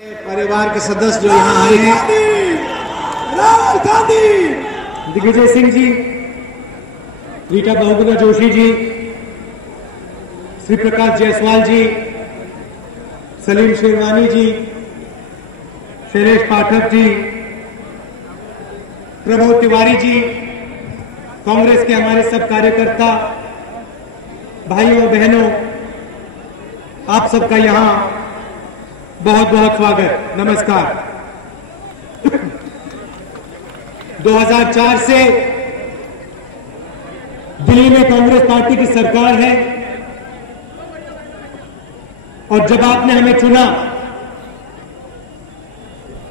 परिवार के सदस्य जो यहाँ आए हैं, राहुल गांधी, दिग्विजय सिंह जी, रीटा बहुगुणा जोशी जी, श्री प्रकाश जायसवाल जी, सलीम शेरवानी जी, शैलेश पाठक जी, प्रभु तिवारी जी, कांग्रेस के हमारे सब कार्यकर्ता, भाइयों और बहनों, आप सबका यहाँ बहुत बहुत स्वागत, नमस्कार। 2004 से दिल्ली में कांग्रेस पार्टी की सरकार है और जब आपने हमें चुना,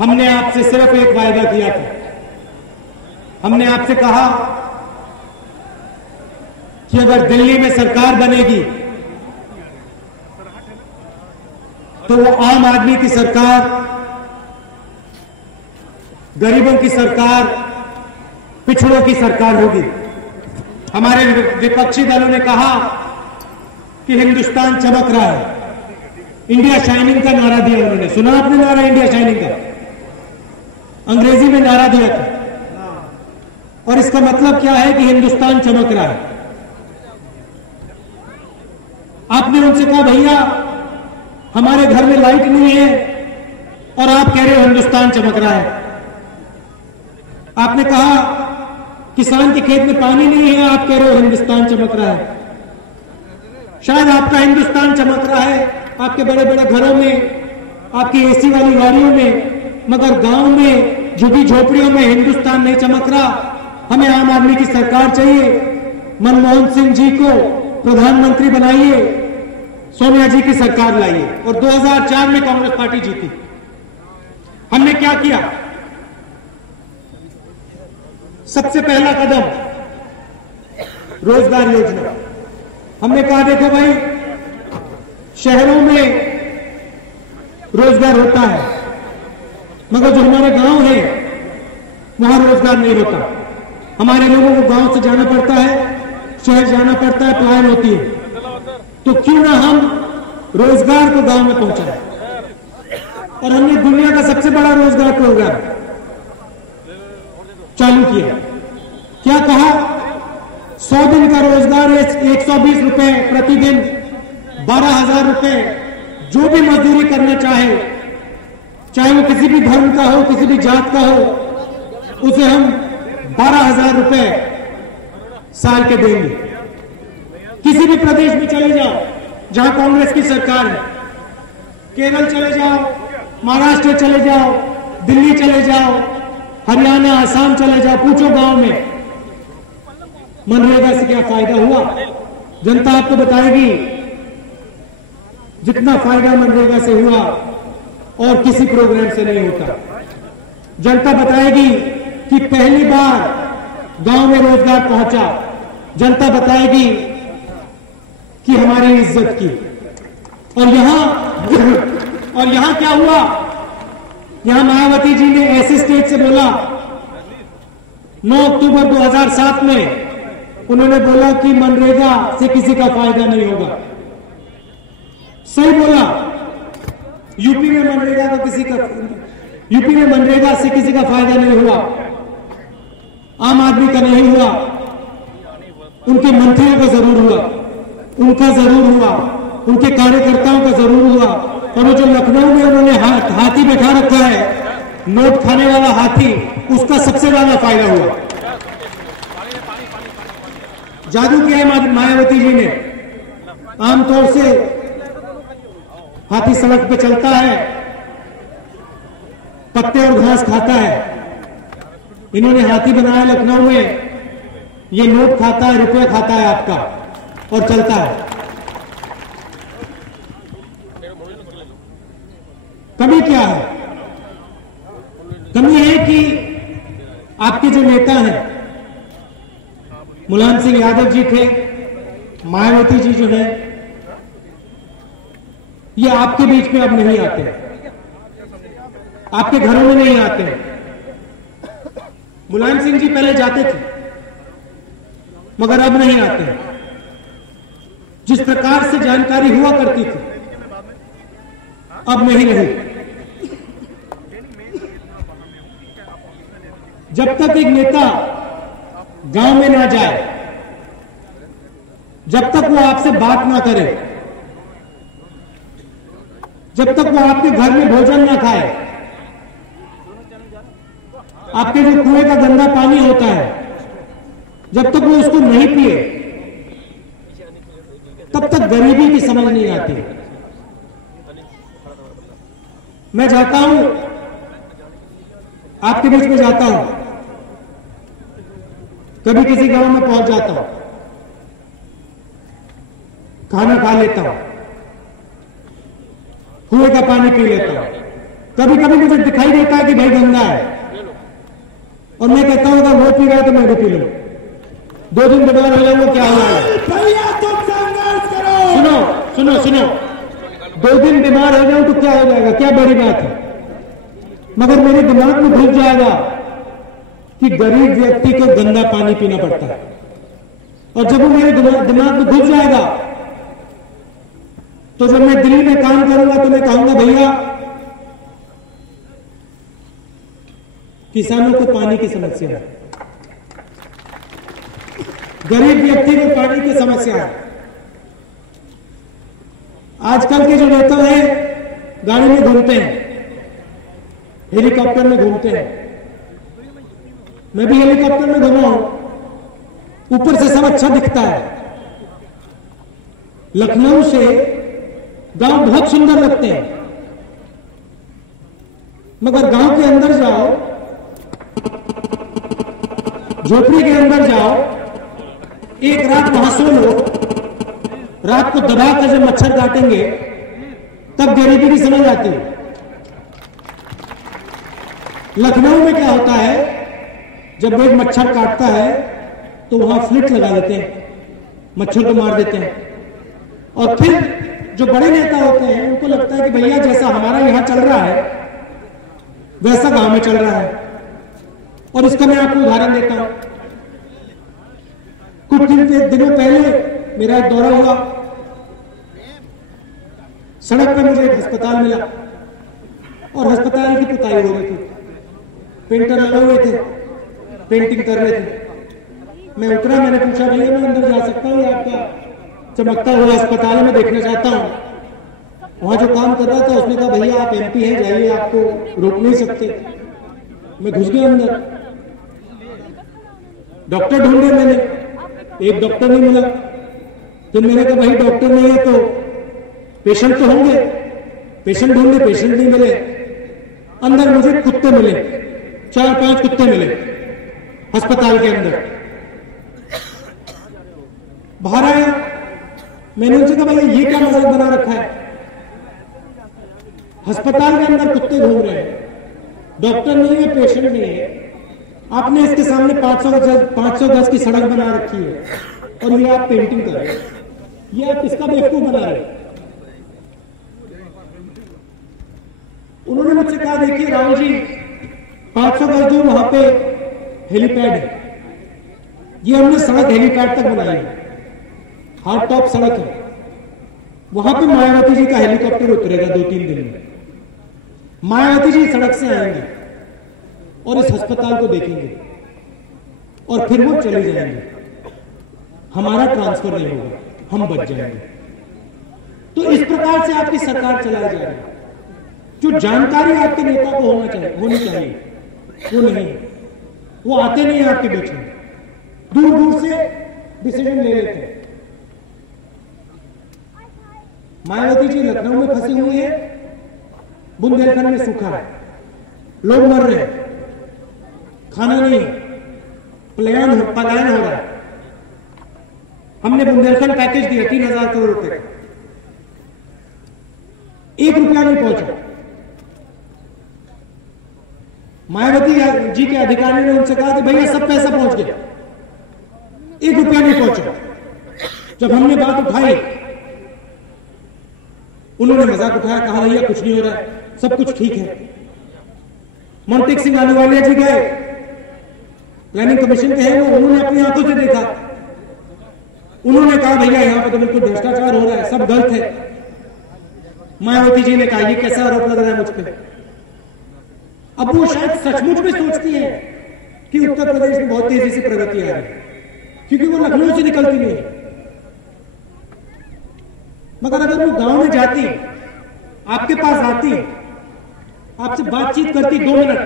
हमने आपसे सिर्फ एक वायदा किया था। हमने आपसे कहा कि अगर दिल्ली में सरकार बनेगी तो वो आम आदमी की सरकार, गरीबों की सरकार, पिछड़ों की सरकार होगी। हमारे विपक्षी दलों ने कहा कि हिंदुस्तान चमक रहा है, इंडिया शाइनिंग का नारा दिया उन्होंने। सुना आपने नारा इंडिया शाइनिंग का? अंग्रेजी में नारा दिया था और इसका मतलब क्या है कि हिंदुस्तान चमक रहा है। आपने उनसे कहा भैया हमारे घर में लाइट नहीं है और आप कह रहे हो हिंदुस्तान चमक रहा है। आपने कहा किसान के खेत में पानी नहीं है, आप कह रहे हो हिंदुस्तान चमक रहा है। शायद आपका हिंदुस्तान चमक रहा है आपके बड़े बड़े घरों में, आपकी एसी वाली गाड़ियों में, मगर गांव में झुग्गी झोपड़ियों में हिंदुस्तान नहीं चमक रहा। हमें आम आदमी की सरकार चाहिए। मनमोहन सिंह जी को प्रधानमंत्री बनाइए, सोनिया जी की सरकार लाइए। और 2004 में कांग्रेस पार्टी जीती। हमने क्या किया? सबसे पहला कदम रोजगार योजना। हमने कहा देखो भाई, शहरों में रोजगार होता है मगर जो हमारे गांव है वहां रोजगार नहीं होता। हमारे लोगों को गांव से जाना पड़ता है, शहर जाना पड़ता है, पलायन होती है। तो क्यों ना हम रोजगार को गांव में पहुंचाएं। और हमने दुनिया का सबसे बड़ा रोजगार प्रोग्राम चालू किया। क्या कहा? 100 दिन का रोजगार है, 120 रुपए प्रतिदिन, 12,000 रुपए। जो भी मजदूरी करना चाहे वो किसी भी धर्म का हो, किसी भी जात का हो, उसे हम 12,000 रुपए साल के देंगे। किसी भी प्रदेश में चले जाओ जहां कांग्रेस की सरकार है, केरल चले जाओ, महाराष्ट्र चले जाओ, दिल्ली चले जाओ, हरियाणा, आसाम चले जाओ, पूछो गांव में मनरेगा से क्या फायदा हुआ। जनता आपको बताएगी जितना फायदा मनरेगा से हुआ और किसी प्रोग्राम से नहीं होता। जनता बताएगी कि पहली बार गांव में रोजगार पहुंचा। जनता बताएगी कि हमारी इज्जत की। और यहां क्या हुआ? यहां मायावती जी ने ऐसे स्टेज से बोला, 9 अक्टूबर 2007 में उन्होंने बोला कि मनरेगा से किसी का फायदा नहीं होगा। सही बोला। यूपी में मनरेगा से किसी का फायदा नहीं हुआ, आम आदमी का नहीं हुआ, उनके मंत्रियों का जरूर हुआ, उनका जरूर हुआ, उनके कार्यकर्ताओं का जरूर हुआ। और वो जो लखनऊ में उन्होंने हाथी बैठा रखा है, नोट खाने वाला हाथी, उसका सबसे ज्यादा फायदा हुआ। जादू किया है मायावती जी ने। आमतौर से हाथी सड़क पे चलता है, पत्ते और घास खाता है। इन्होंने हाथी बनाया लखनऊ में, ये नोट खाता है, रुपये खाता है आपका और चलता है। कमी क्या है? कमी है कि आपके जो नेता हैं, मुलायम सिंह यादव जी थे, मायावती जी जो है, ये आपके बीच में अब नहीं आते, आपके घरों में नहीं आते। मुलायम सिंह जी पहले जाते थे मगर अब नहीं आते। जिस प्रकार से जानकारी हुआ करती थी अब नहीं रही। जब तक एक नेता गांव में ना जाए, जब तक वो आपसे बात ना करे, जब तक वो आपके घर में भोजन ना खाए, आपके जो कुएं का गंदा पानी होता है जब तक वो उसको नहीं पिए, तब तक गरीबी की समझ नहीं आती। मैं जाता हूं, आपके बीच में जाता हूं, कभी किसी गांव में पहुंच जाता हूं, खाना खा लेता हूं, कुएं का पानी पी लेता हूं। कभी कभी मुझे दिखाई देता है कि भाई गंदा है, और मैं कहता हूं अगर वो पी रहा है तो मैं भी पी लूं। 2 दिन बीमार हो जाऊंगा, क्या हो जाएगा? भैया तुम संघर्ष करो। सुनो सुनो सुनो, 2 दिन बीमार हो जाऊं तो क्या हो जाएगा? क्या बड़ी बात है? मगर मेरे दिमाग में घुस जाएगा कि गरीब व्यक्ति को गंदा पानी पीना पड़ता है, और जब वो मेरे दिमाग में घुस जाएगा तो जब मैं दिल्ली में काम करूंगा तो मैं कहूंगा भैया किसानों को पानी की समस्या है, गरीब व्यक्ति को पानी की समस्या है। आजकल के जो नेता हैं गाड़ी में घूमते हैं, हेलीकॉप्टर में घूमते हैं, मैं भी हेलीकॉप्टर में घूमा हूं, ऊपर से सब अच्छा दिखता है। लखनऊ से गांव बहुत सुंदर लगते हैं, मगर गांव के अंदर जाओ, झोपड़ी के अंदर जाओ, एक रात वहां सो लो, रात को दबाकर जब मच्छर काटेंगे तब गरीबी की समझ आती है। लखनऊ में क्या होता है, जब एक मच्छर काटता है तो वहां फ्लिट लगा देते हैं, मच्छर को मार देते हैं, और फिर जो बड़े नेता होते हैं उनको लगता है कि भैया जैसा हमारा यहां चल रहा है वैसा गांव में चल रहा है। और इसका मैं आपको उदाहरण देता हूं। कुछ दिनों पहले मेरा एक दौरा हुआ, सड़क पे मुझे एक अस्पताल मिला और अस्पताल की पुताई हो रही थी, पेंटर लगे हुए थे, पेंटिंग कर रहे थे। मैं उतरा, मैंने पूछा भैया मैं अंदर जा सकता हूँ? आपका चमकता हुआ अस्पताल में देखना चाहता हूं। वहां जो काम कर रहा था उसने कहा भैया आप MP हैं, जाइए, आपको रोक नहीं सकते। मैं घुस गया अंदर, डॉक्टर ढूंढे मैंने, एक डॉक्टर नहीं मिला। फिर मैंने कहा भाई डॉक्टर नहीं है तो पेशेंट तो होंगे, पेशेंट ढूंढे, पेशेंट नहीं मिले। अंदर मुझे कुत्ते मिले, 4-5 कुत्ते मिले अस्पताल के अंदर। बाहर आया, मैंने उनसे कहा भैया ये क्या मजाक बना रखा है? अस्पताल के अंदर कुत्ते घूम रहे हैं, डॉक्टर नहीं है, पेशेंट नहीं है, आपने इसके सामने 500 गज की सड़क बना रखी है और ये आप पेंटिंग कर रहे हैं, ये आप किसका बेवकूफ बना रहे हैं? उन्होंने मुझसे कहा देखिए राहुल जी 500 गज दूर वहां पे हेलीपैड है, ये हमने सड़क हेलीपैड तक बनाई है, हार्ड टॉप सड़क है, वहां पे मायावती जी का हेलीकॉप्टर उतरेगा 2-3 दिन में। मायावती जी सड़क से आएंगे और इस अस्पताल को देखेंगे और फिर वो चले जाएंगे, हमारा ट्रांसफर नहीं होगा, हम बच जाएंगे। तो इस प्रकार से आपकी सरकार चलाई जा रही है। जो जानकारी आपके नेता को होनी चाहिए वो नहीं, वो आते नहीं है आपके बीच में, दूर दूर से डिसीजन ले लेते हैं। मायावती जी लखनऊ में फंसी हुई है, बुंदेलखंड में सूखा है, लोग मर रहे हैं, खाना नहीं, पलायन हो रहा है। हमने बुंदेलखंड पैकेज दिया 3000 करोड़ रुपए का, 1 रुपया नहीं पहुंचा। मायावती जी के अधिकारियों ने उनसे कहा कि भैया सब पैसा पहुंच गया, 1 रुपया नहीं पहुंचा। जब हमने बात उठाई उन्होंने मजाक उठाया, कहा भैया कुछ नहीं हो रहा है, सब कुछ ठीक है। मोंटेक सिंह अहलूवालिया जी गए, प्लानिंग कमीशन के हैं वो, उन्होंने अपनी आंखों से देखा, उन्होंने कहा भैया यहां पर तो बिल्कुल भ्रष्टाचार हो रहा है, सब गलत है। मायावती जी ने कहा ये कैसा आरोप लग रहा है मुझ पे? अब वो शायद सचमुच में सोचती है कि उत्तर प्रदेश में बहुत तेजी से प्रगति आ रही है, क्योंकि वो लखनऊ से निकलती नहीं है। मगर अगर वो गांव में जाती, आपके पास आती, आपसे बातचीत करती 2 मिनट,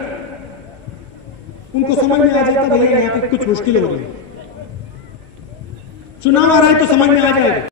उनको समझ में आ जाता भैया यहाँ पे कुछ मुश्किल हो रही है, चुनाव आ रहा है तो समझ में आ जाएगा।